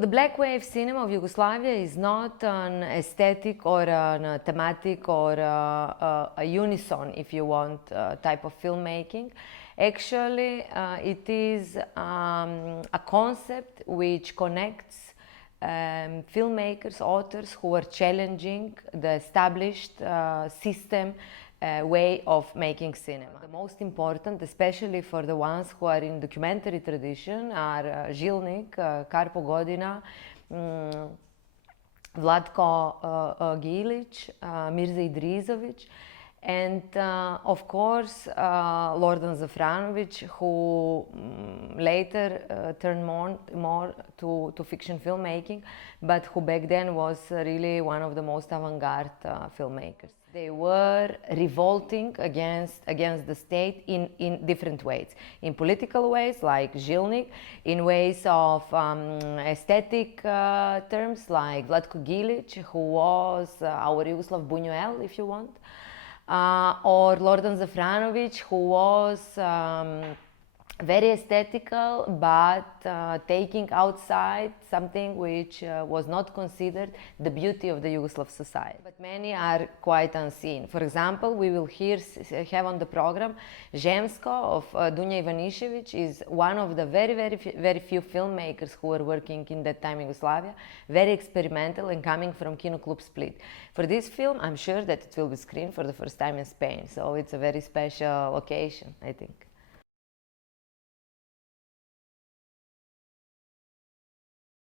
The black wave cinema of Yugoslavia is not an aesthetic or a thematic or a unison, if you want, type of filmmaking. Actually, it is a concept which connects filmmakers, authors who are challenging the established system way of making cinema. The most important, especially for the ones who are in documentary tradition, are Žilnik, Karpo Godina, Vlatko Gilić, Mirza Idrizović, and of course Lordan Zafranović, who later turned more to fiction filmmaking, but who back then was really one of the most avant-garde filmmakers. They were revolting against the state in different ways. In political ways, like Žilnik, in ways of aesthetic terms, like Vlatko Gilić, who was our Yugoslav Buñuel, if you want, or Lordan Zafranović, who was very aesthetical, but taking outside something which was not considered the beauty of the Yugoslav society. But many are quite unseen. For example, we will have on the program Žemsko of Dunja Ivanišević, is one of the very few filmmakers who were working in that time in Yugoslavia, very experimental and coming from Kino Klub Split. For this film, I'm sure that it will be screened for the first time in Spain, so it's a very special occasion, I think.